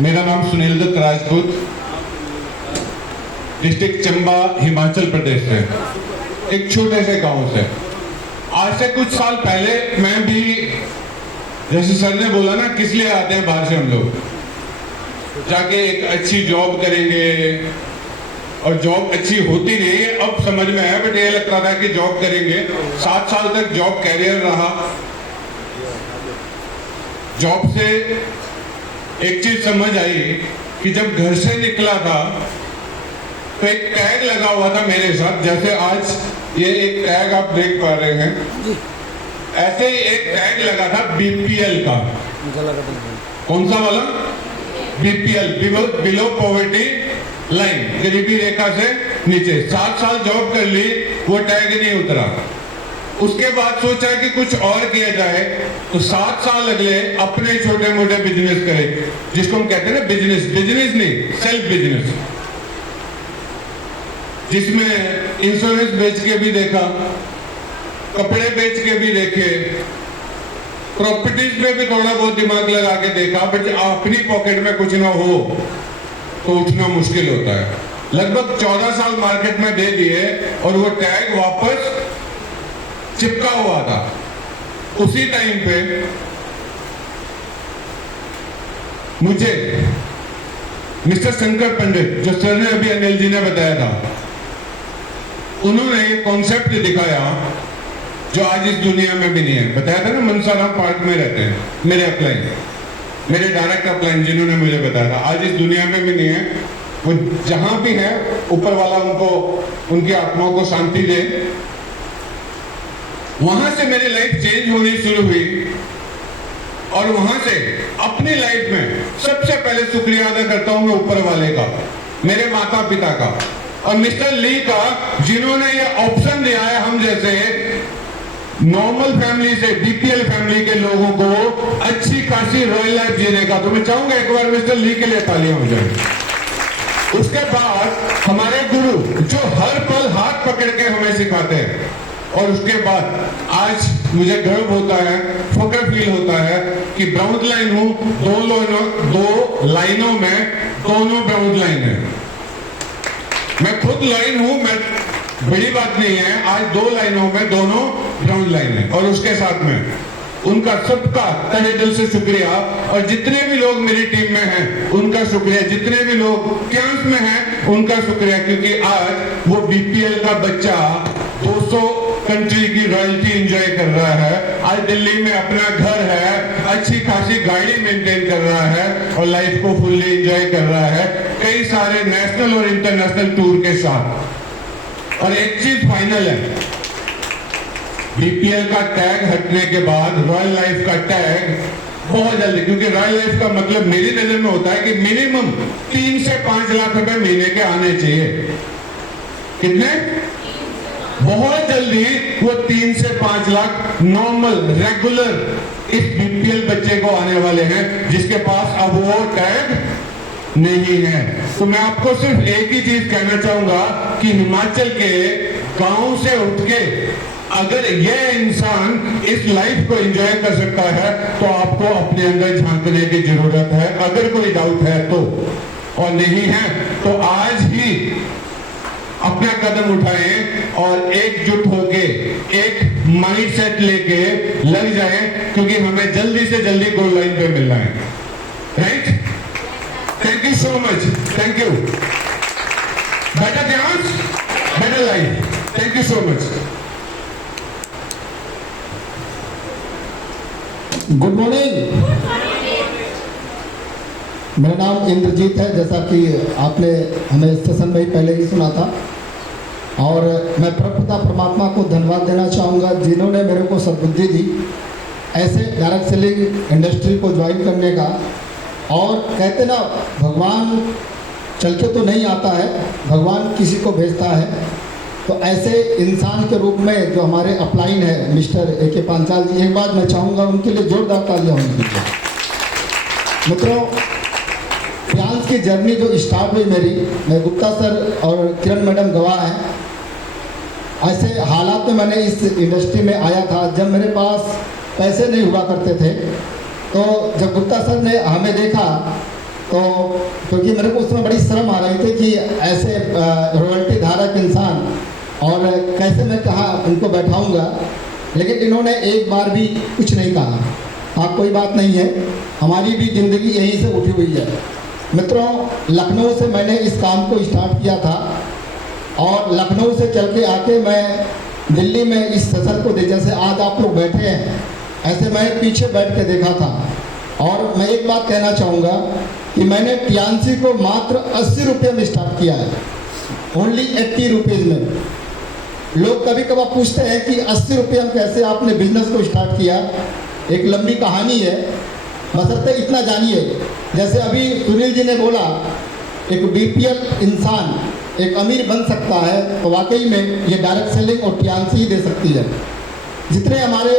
मेरा नाम सुनील दत्त राजपूत, डिस्ट्रिक्ट चंबा, हिमाचल प्रदेश से, एक छोटे से गांव से। आज से कुछ साल पहले मैं भी, जैसे सर ने बोला ना, किस लिए आते हैं बाहर से हम लोग, जाके एक अच्छी जॉब करेंगे, और जॉब अच्छी होती नहीं है, अब समझ में आया। बट ये लगता था कि जॉब करेंगे, 7 साल तक जॉब कैरियर रहा। जॉब से एक चीज समझ आई कि जब घर से निकला था तो एक टैग लगा हुआ था मेरे साथ, जैसे आज ये एक टैग आप देख पा रहे हैं, ऐसे ही एक टैग लगा था बीपीएल का। कौन सा वाला? बीपीएल, बिलो पॉवर्टी लाइन, गरीबी रेखा से नीचे। 7 साल जॉब कर ली, वो टैग नहीं उतरा। उसके बाद सोचा कि कुछ और किया जाए, तो 7 साल अगले अपने छोटे मोटे बिजनेस करे, जिसको हम कहते हैं ना बिजनेस, बिजनेस नहीं, सेल्फ बिजनेस, जिसमें इंश्योरेंस बेच के भी देखा, कपड़े बेच के भी देखे, प्रॉपर्टीज में भी थोड़ा बहुत दिमाग लगा के देखा। बट अपनी पॉकेट में कुछ ना हो तो उठना मुश्किल होता है। लगभग 14 साल मार्केट में दे दिए और वो टैग वापस चिपका हुआ था। उसी टाइम पे मुझे मिस्टर शंकर पंडित, जो सर ने अभी अनिल जी ने बताया था, उन्होंने एक कॉन्सेप्ट दिखाया जो आज इस दुनिया में भी नहीं है। बताया था ना, मनसाराम पार्क में रहते हैं मेरे अपलाइन, मेरे डायरेक्ट अपलाइन, जिन्होंने मुझे बताया था, आज इस दुनिया में भी नहीं है। वो जहां भी है, ऊपर वाला उनको, उनकी आत्माओं को शांति दे। वहां से मेरी लाइफ चेंज होनी शुरू हुई, और वहां से अपनी लाइफ में सबसे पहले शुक्रिया अदा करता हूं मैं ऊपर वाले का, मेरे माता पिता का, और मिस्टर ली का, जिन्होंने ये ऑप्शन दिया है हम जैसे नॉर्मल फैमिली से, बीपीएल फैमिली के लोगों को अच्छी खासी रॉयल लाइफ जीने का। तो मैं चाहूंगा एक बार मिस्टर ली के लिए तालियां हो जाए। उसके बाद हमारे गुरु, जो हर पल हाथ पकड़ के हमें सिखाते हैं, और उसके बाद आज मुझे गर्व होता है, फख्र फील होता है कि ब्राउन लाइन हूं, दो लाइनों में दोनों ब्राउन लाइन है। मैं खुद लाइन हूं, मैं, बड़ी बात नहीं है, आज 2 लाइनों में दोनों ब्राउन लाइन है। और उसके साथ में उनका सबका तहे दिल से शुक्रिया, और जितने भी लोग मेरी टीम में हैं उनका शुक्रिया, जितने भी लोग कैंप में हैं उनका शुक्रिया, क्योंकि आज वो बीपीएल का बच्चा 200 कंट्री की रॉयल्टी एंजॉय कर रहा है, आज दिल्ली में अपना घर है, अच्छी खासी गाड़ी मेंटेन कर रहा है, और लाइफ को फुल्ली एंजॉय कर रहा है, कई सारे नेशनल और इंटरनेशनल टूर के साथ। और एक चीज फाइनल है, बीपीएल का टैग हटने के बाद रॉयल लाइफ का टैग बहुत जल्दी, क्योंकि रॉयल लाइफ का मतलब मेरी नजर में होता है कि मिनिमम 3 से 5 लाख रुपए महीने के आने चाहिए। कितने? बहुत जल्दी वो 3 से 5 लाख नॉर्मल रेगुलर इस बीपीएल बच्चे को आने वाले हैं, जिसके पास अब वो टैग नहीं है। तो मैं आपको सिर्फ एक ही चीज कहना चाहूंगा कि हिमाचल के गांव से उठ के अगर यह इंसान इस लाइफ को एंजॉय कर सकता है, तो आपको अपने अंदर झांकने की जरूरत है, अगर कोई डाउट है तो। और नहीं है तो आज ही अपना कदम उठाएं और एकजुट होके एक माइंडसेट लेके लग जाएं, क्योंकि हमें जल्दी से जल्दी गोल लाइन पे मिलना है। Right? Thank you so much, thank you. Better chance, better life. Thank you so much. Good morning. मेरा नाम इंद्रजीत है, जैसा कि आपने हमें सेशन में ही पहले ही सुना था। और मैं प्रभुपिता परमात्मा को धन्यवाद देना चाहूँगा, जिन्होंने मेरे को सद्बुद्धि दी ऐसे डायरेक्ट सेलिंग इंडस्ट्री को ज्वाइन करने का। और कहते ना, भगवान चल के तो नहीं आता है, भगवान किसी को भेजता है। तो ऐसे इंसान के रूप में जो हमारे अपलाइन है मिस्टर AK पांचाल जी, एक बात मैं चाहूँगा उनके लिए जोरदार तालियां होनी चाहिए। मित्रों, फ्रांस की जर्नी जो स्टार्ट हुई मेरी, मैं गुप्ता सर और किरण मैडम गवाह हैं। ऐसे हालात में मैंने इस इंडस्ट्री में आया था जब मेरे पास पैसे नहीं हुआ करते थे। तो जब गुप्ता सर ने हमें देखा तो क्योंकि मेरे को उसमें बड़ी शर्म आ रही थी कि ऐसे रॉयल्टी धारक इंसान और कैसे मैं कहाँ उनको बैठाऊंगा, लेकिन इन्होंने एक बार भी कुछ नहीं कहा। हाँ, कोई बात नहीं है, हमारी भी ज़िंदगी यहीं से उठी हुई है। मित्रों, लखनऊ से मैंने इस काम को स्टार्ट किया था और लखनऊ से चल के आके मैं दिल्ली में इस सेशन को जैसे आज आप लोग बैठे हैं ऐसे मैं पीछे बैठ के देखा था। और मैं एक बात कहना चाहूँगा कि मैंने टियान्सी को मात्र 80 रुपये में स्टार्ट किया है, ओनली 80 रुपीज़ में। लोग कभी कभार पूछते हैं कि 80 रुपये में कैसे आपने बिजनेस को स्टार्ट किया। एक लंबी कहानी है, बशर्ते इतना जानिए, जैसे अभी सुनील जी ने बोला एक बीपीएल इंसान एक अमीर बन सकता है, तो वाकई में ये डायरेक्ट सेलिंग और टियान्सी ही दे सकती है। जितने हमारे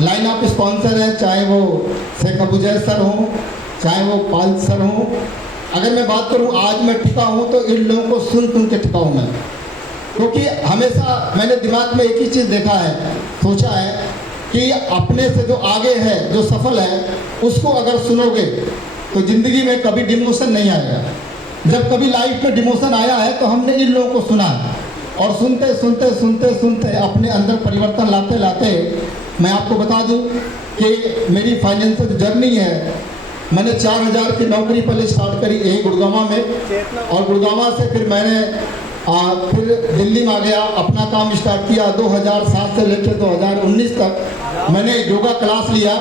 लाइन ऑफ स्पॉन्सर हैं, चाहे वो शेख अबू जैद सर हों, चाहे वो पाल सर हों, अगर मैं बात करूं आज मैं टिका हूं तो इन लोगों को सुन के टिका हूं मैं, क्योंकि हमेशा मैंने दिमाग में एक ही चीज़ देखा है, सोचा है कि अपने से जो आगे है, जो सफल है, उसको अगर सुनोगे तो ज़िंदगी में कभी डिमोशन नहीं आएगा। जब कभी लाइफ में डिमोशन आया है तो हमने इन लोगों को सुना है और सुनते सुनते सुनते सुनते अपने अंदर परिवर्तन लाते लाते मैं आपको बता दूं कि मेरी फाइनेंशियल जर्नी है। मैंने 4000 की नौकरी पहले स्टार्ट करी यही गुड़गांव में, और गुड़गांव से फिर मैंने फिर दिल्ली में आ गया, अपना काम स्टार्ट किया। 2007 से लेकर 2019 तक मैंने योगा क्लास लिया,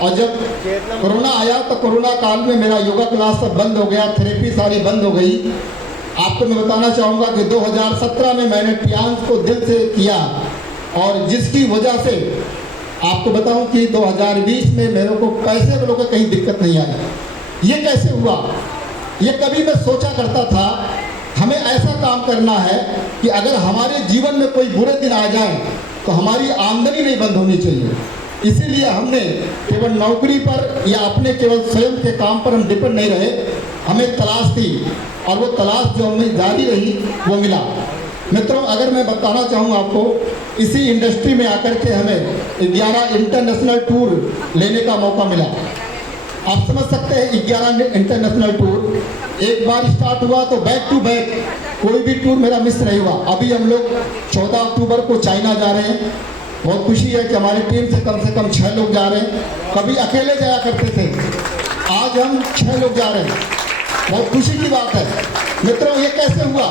और जब कोरोना आया तो कोरोना काल में मेरा योगा क्लास सब बंद हो गया, थेरेपी सारी बंद हो गई। आपको मैं बताना चाहूँगा कि 2017 में मैंने टियान्स को दिल से किया, और जिसकी वजह से आपको बताऊं कि 2020 में मेरे को पैसे वालों को कहीं दिक्कत नहीं आई। ये कैसे हुआ? ये कभी मैं सोचा करता था हमें ऐसा काम करना है कि अगर हमारे जीवन में कोई बुरे दिन आ जाए तो हमारी आमदनी नहीं बंद होनी चाहिए। इसीलिए हमने केवल नौकरी पर या अपने केवल स्वयं के काम पर हम डिपेंड नहीं रहे, हमें तलाश थी, और वो तलाश जो हमें जारी रही वो मिला। मित्रों, अगर मैं बताना चाहूँ आपको, इसी इंडस्ट्री में आकर के हमें 11 इंटरनेशनल टूर लेने का मौका मिला। आप समझ सकते हैं 11 इंटरनेशनल टूर एक बार स्टार्ट हुआ तो बैक टू बैक कोई भी टूर मेरा मिस नहीं हुआ। अभी हम लोग 14 अक्टूबर को चाइना जा रहे हैं। बहुत खुशी है कि हमारी टीम से कम 6 लोग जा रहे हैं। कभी अकेले जाया करते थे, आज हम 6 लोग जा रहे हैं। बहुत खुशी की बात है। मित्रों, ये कैसे हुआ?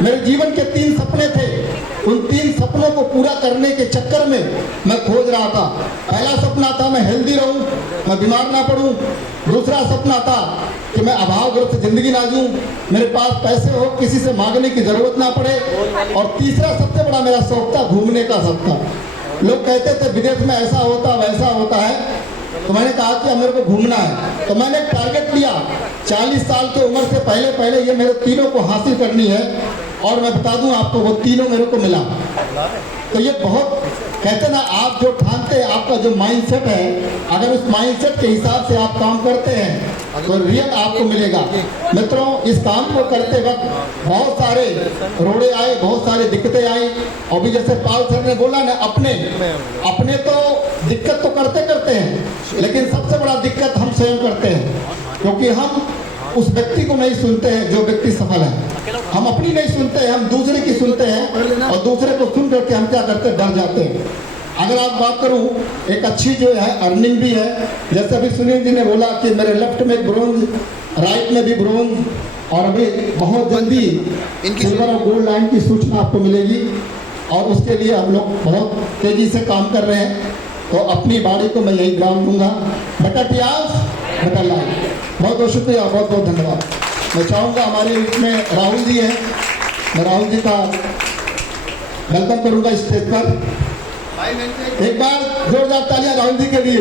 मेरे जीवन के 3 सपने थे, उन 3 सपनों को पूरा करने के चक्कर में मैं खोज रहा था। पहला सपना था मैं हेल्दी रहूं, मैं बीमार ना पड़ूं। दूसरा सपना था कि मैं अभावग्रस्त जिंदगी ना जीऊं, मेरे पास पैसे हो, किसी से मांगने की जरूरत ना पड़े। और तीसरा सबसे बड़ा मेरा शौक था घूमने का शौक था। लोग कहते थे विदेश में ऐसा होता वैसा होता है, तो मैंने कहा कि अब मेरे को घूमना है। तो मैंने टारगेट लिया 40 साल की उम्र से पहले ये मेरे तीनों को हासिल करनी है, और मैं बता दूं आपको वो तीनों मेरे को मिला। तो ये बहुत कहते ना, आप जो ठानते हैं, आपका जो माइंडसेट है, अगर उस माइंडसेट के हिसाब से आप काम करते हैं तो रियल आपको मिलेगा। मित्रों, इस काम को करते वक्त बहुत सारे रोड़े आए, बहुत सारी दिक्कतें आई। और भी जैसे पाल सर ने बोला ना, अपने तो दिक्कत तो करते हैं, लेकिन सबसे बड़ा दिक्कत हम स्वयं करते हैं, क्योंकि हम उस व्यक्ति को नहीं सुनते हैं जो व्यक्ति सफल है। हम अपनी नहीं सुनते हैं, हम दूसरे की सुनते हैं, और दूसरे को सुन करके हम क्या करते हैं, डर जाते हैं। अगर आप बात करूं, एक अच्छी जो है अर्निंग भी है। जैसे अभी सुनील जी ने बोला कि मेरे लेफ्ट में ब्रोंज, राइट में भी ब्रोंज, और अभी बहुत जल्दी सिल्वर और गोल्ड लाइन की सूचना आपको मिलेगी, और उसके लिए हम लोग बहुत तेजी से काम कर रहे हैं। तो अपनी बाड़ी को मैं यही ग्राउंड दूंगा। बेटा टियास, बेटा लाइन। बहुत बहुत शुक्रिया, बहुत बहुत धन्यवाद। मैं चाहूँगा हमारे बीच में राहुल जी हैं, मैं राहुल जी का वेलकम करूँगा स्टेज पर। एक बार जोरदार तालियां राहुल जी के लिए।